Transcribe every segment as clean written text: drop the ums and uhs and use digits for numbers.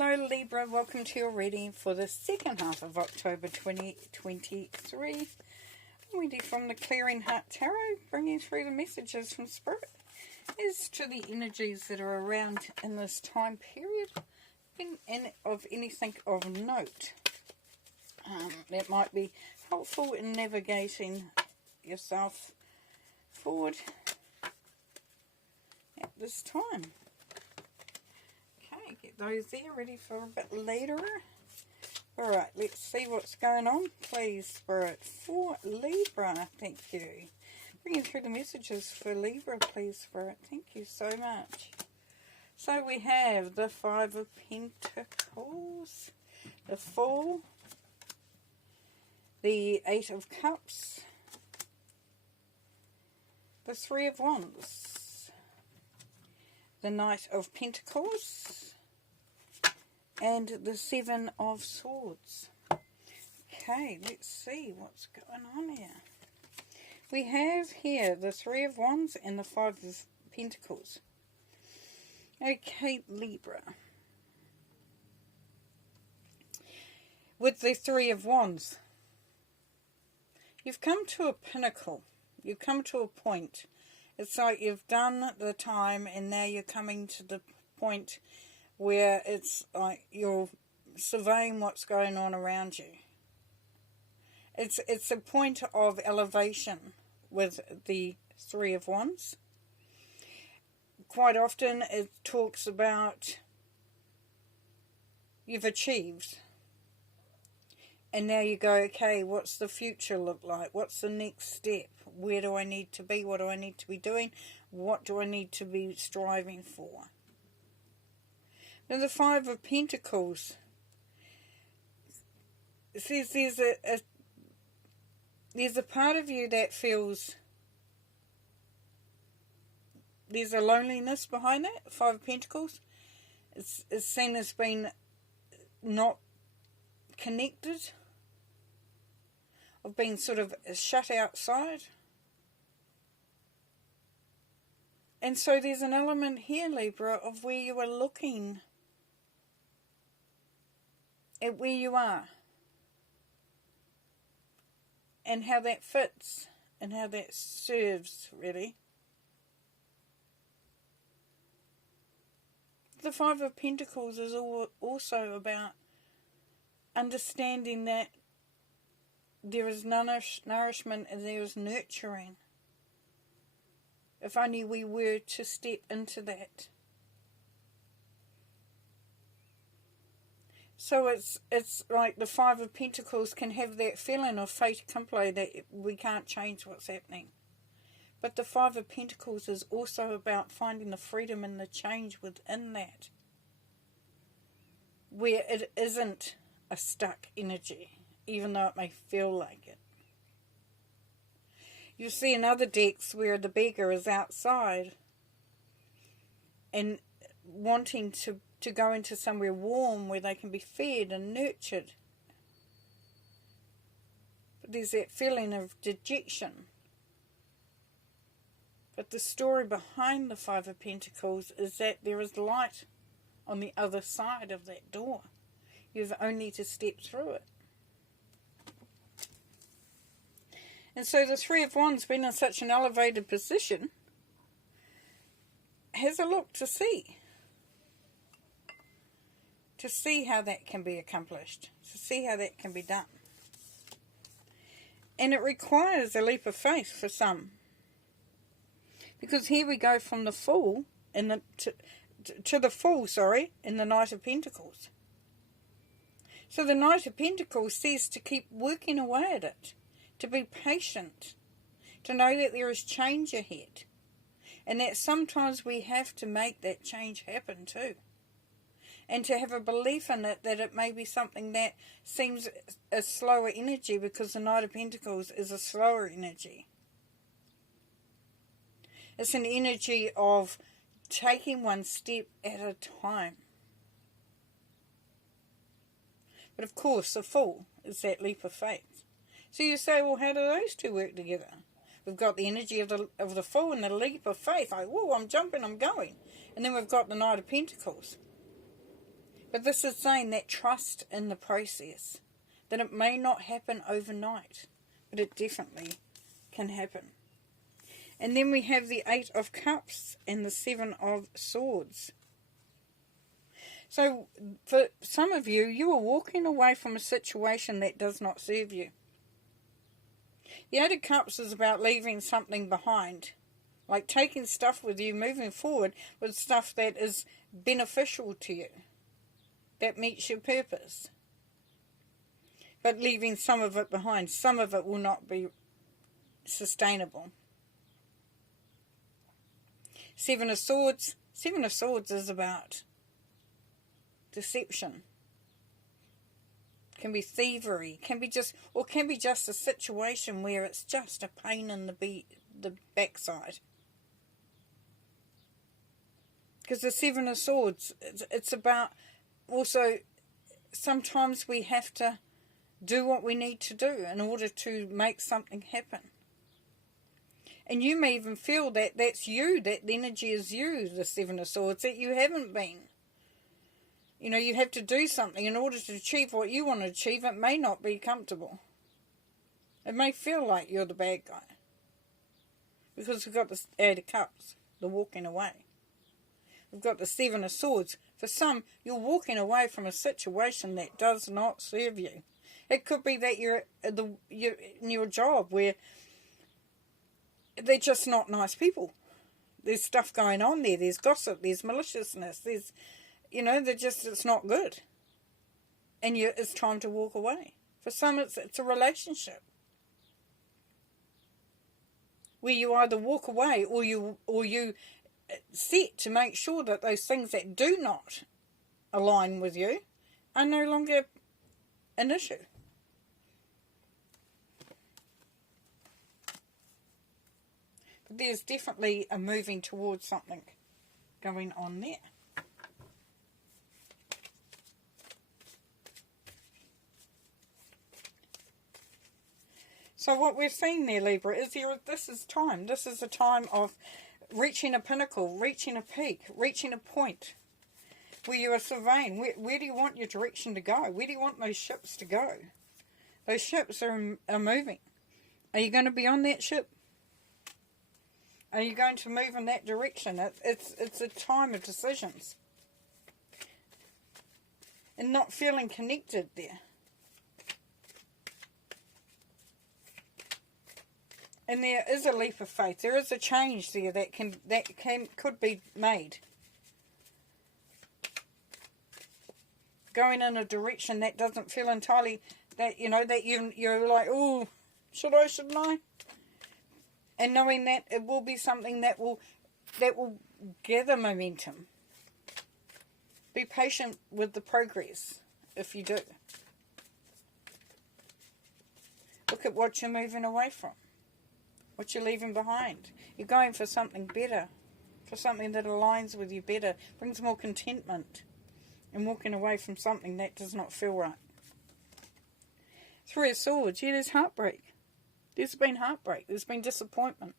Hello Libra, welcome to your reading for the second half of October 2023. I'm reading from the Clearing Heart Tarot, bringing through the messages from Spirit as to the energies that are around in this time period and of anything of note that might be helpful in navigating yourself forward at this time. Get those there ready for a bit later. Alright, let's see what's going on. Please, Spirit, for Libra. Thank you. Bringing through the messages for Libra, please, Spirit. Thank you so much. So we have the Five of Pentacles, the Fool, the Eight of Cups, the Three of Wands, the Knight of Pentacles, and the Seven of Swords. Okay, let's see what's going on here. We have here the Three of Wands and the Five of Pentacles. Okay, Libra. With the Three of Wands, you've come to a pinnacle. You've come to a point. It's like you've done the time and now you're coming to the point where it's like you're surveying what's going on around you. It's a point of elevation with the Three of Wands. Quite often it talks about you've achieved. And now you go, okay, what's the future look like? What's the next step? Where do I need to be? What do I need to be doing? What do I need to be striving for? Now the Five of Pentacles says there's a part of you that feels there's a loneliness behind that. Five of Pentacles. It's seen as being not connected, of being sort of shut outside. And so there's an element here, Libra, of where you are looking at where you are and how that fits and how that serves, really. The Five of Pentacles is also about understanding that there is nourishment and there is nurturing. If only we were to step into that. So it's like the Five of Pentacles can have that feeling of fait accompli, that we can't change what's happening. But the Five of Pentacles is also about finding the freedom and the change within that, where it isn't a stuck energy, even though it may feel like it. You see in other decks where the beggar is outside and wanting to go into somewhere warm where they can be fed and nurtured. But there's that feeling of dejection. But the story behind the Five of Pentacles is that there is light on the other side of that door. You've only to step through it. And so the Three of Wands, being in such an elevated position, has a look to see how that can be accomplished, to see how that can be done. And it requires a leap of faith for some. Because here we go from the Fool to the Fool, in the Knight of Pentacles. So the Knight of Pentacles says to keep working away at it, to be patient, to know that there is change ahead, and that sometimes we have to make that change happen too. And to have a belief in it, that it may be something that seems a slower energy, because the Knight of Pentacles is a slower energy. It's an energy of taking one step at a time. But of course, the Fool is that leap of faith. So you say, well, how do those two work together? We've got the energy of the Fool and the leap of faith. Like, whoa, I'm jumping, I'm going. And then we've got the Knight of Pentacles. But this is saying that trust in the process, that it may not happen overnight, but it definitely can happen. And then we have the 8 of Cups and the 7 of Swords. So for some of you, you are walking away from a situation that does not serve you. The 8 of Cups is about leaving something behind, like taking stuff with you, moving forward with stuff that is beneficial to you, that meets your purpose. But leaving some of it behind. Some of it will not be sustainable. 7 of Swords. 7 of Swords is about deception. Can be thievery. Can be just a situation where it's just a pain in the backside. Because the 7 of Swords, it's about also sometimes we have to do what we need to do in order to make something happen. And you may even feel that that's you, that the energy is you, the 7 of Swords, that you haven't been. You know, you have to do something in order to achieve what you want to achieve. It may not be comfortable. It may feel like you're the bad guy. Because we've got the 8 of Cups, the walking away. We've got the 7 of Swords. For some, you're walking away from a situation that does not serve you. It could be that you're in your job where they're just not nice people. There's stuff going on there. There's gossip. There's maliciousness. There's, it's not good. And it's time to walk away. For some, it's a relationship where you either walk away or you set to make sure that those things that do not align with you are no longer an issue. But there's definitely a moving towards something going on there. So what we're seeing there, Libra, is this is time. This is a time of reaching a pinnacle, reaching a peak, reaching a point where you are surveying. Where do you want your direction to go? Where do you want those ships to go? Those ships are moving. Are you going to be on that ship? Are you going to move in that direction? It's a time of decisions. And not feeling connected there. And there is a leap of faith. There is a change there that could be made. Going in a direction that doesn't feel entirely that you're like, oh, should I, shouldn't I? And knowing that it will be something that will gather momentum. Be patient with the progress if you do. Look at what you're moving away from. What you're leaving behind. You're going for something better. For something that aligns with you better. Brings more contentment. And walking away from something that does not feel right. 3 of Swords. Yeah, there's heartbreak. There's been heartbreak. There's been disappointment.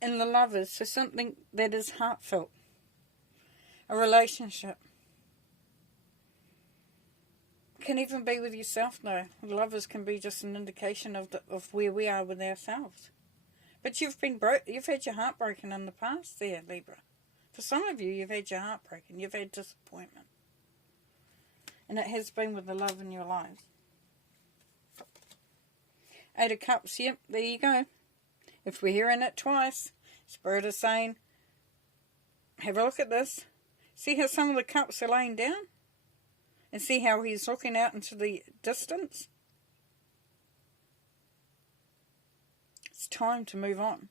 And the Lovers. So something that is heartfelt. A relationship. Can even be with yourself though. Lovers can be just an indication of where we are with ourselves. But you've had your heart broken in the past there, Libra. For some of you, you've had your heart broken. You've had disappointment. And it has been with the love in your life. 8 of Cups, yep, there you go. If we're hearing it twice, Spirit is saying, have a look at this. See how some of the cups are laying down? And see how he's looking out into the distance? It's time to move on.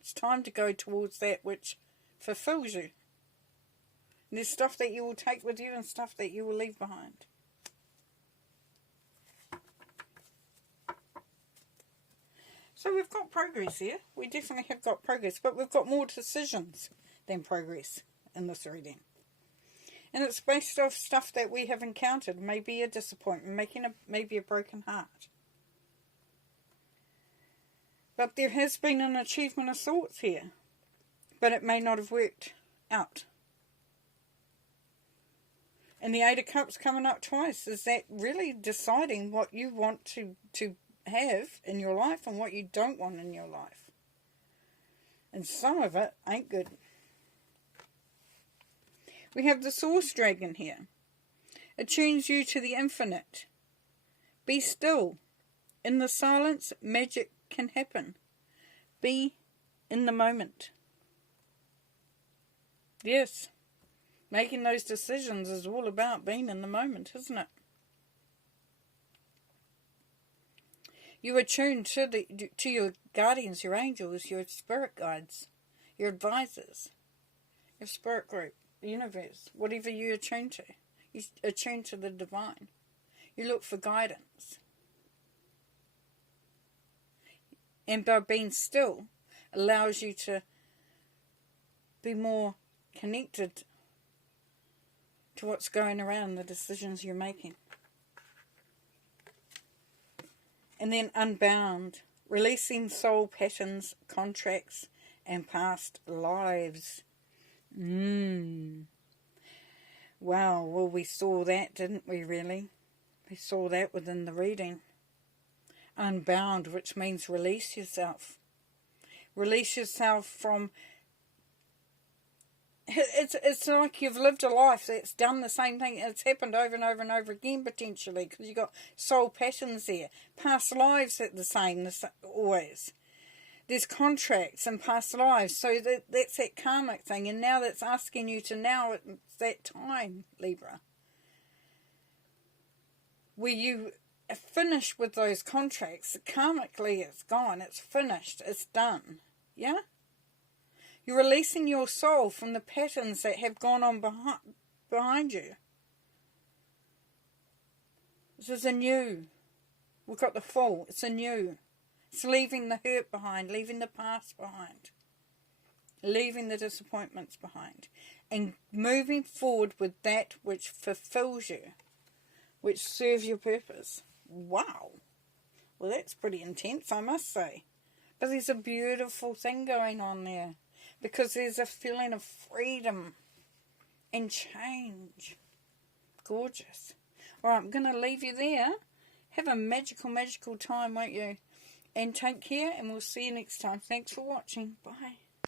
It's time to go towards that which fulfills you. And there's stuff that you will take with you and stuff that you will leave behind. So we've got progress here. We definitely have got progress. But we've got more decisions than progress in this reading. And it's based off stuff that we have encountered. Maybe a disappointment, maybe a broken heart. But there has been an achievement of sorts here. but it may not have worked out. And the Eight of Cups coming up twice. Is that really deciding what you want to have in your life and what you don't want in your life? And some of it ain't good. We have the Source Dragon here. Attunes you to the infinite. Be still. In the silence, magic can happen. Be in the moment. Yes. Making those decisions is all about being in the moment, isn't it? You attune to your guardians, your angels, your spirit guides, your advisors, your spirit group, the universe, whatever you attune to. You attune to the divine. You look for guidance. And by being still, allows you to be more connected to what's going around, the decisions you're making. And then unbound, releasing soul patterns, contracts, and past lives. Wow, well, we saw that, didn't we, really? We saw that within the reading. Unbound, which means release yourself. Release yourself from... It's like you've lived a life that's done the same thing. It's happened over and over and over again, potentially, because you've got soul patterns there. Past lives are the same always. There's contracts and past lives, so that's that karmic thing. And now that's asking you to now, it's that time, Libra, where you finish with those contracts. Karmically, it's gone. It's finished. It's done. Yeah? You're releasing your soul from the patterns that have gone on behind you. This is a new. We've got the Fool. It's a new. It's leaving the hurt behind, leaving the past behind, leaving the disappointments behind, and moving forward with that which fulfills you, which serves your purpose. Wow. Well, that's pretty intense, I must say. But there's a beautiful thing going on there. Because there's a feeling of freedom and change. Gorgeous. Alright, I'm going to leave you there. Have a magical, magical time, won't you? And take care, and we'll see you next time. Thanks for watching. Bye.